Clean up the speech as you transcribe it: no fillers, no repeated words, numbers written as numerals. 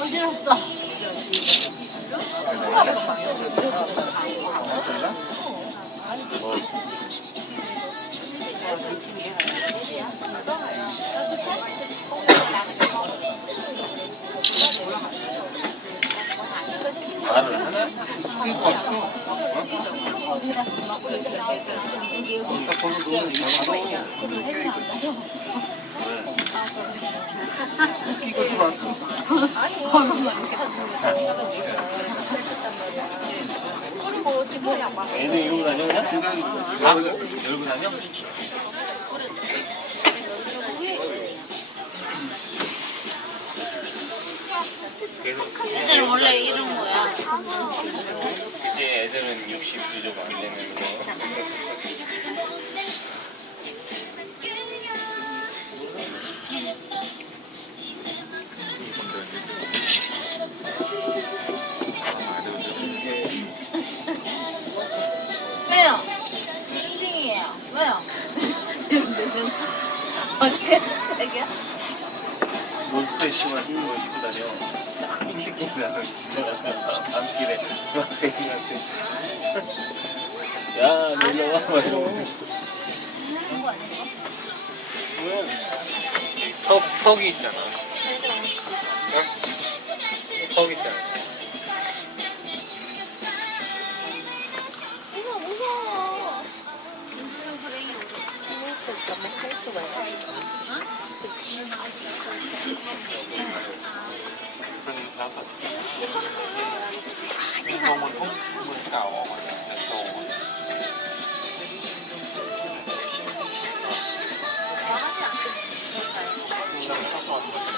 어지럽다. 말을 하나? 끼고 왔어. 이따 번호 넣으면 이거 끼고 들어왔어. 애들 이러고 다녀 그냥? 아? 이러고 다녀? 애들은 원래 이런 거야. 이제 애들은 60도 좀 안 되면 거. 왜요? 띵이에요. 왜요? 어떻게 애기야? 몬스터시만 그거 입고 다녀. 힘들겠다 진짜. 밤길에 중학생한테 야 놀러와 막 이러고. 그런 거 아니야? 뭐야? 턱이 있잖아. 응? 턱 있잖아. 이거 무서워. 이거 뭐 통물 ก่า แต่โต 하지 않겠지.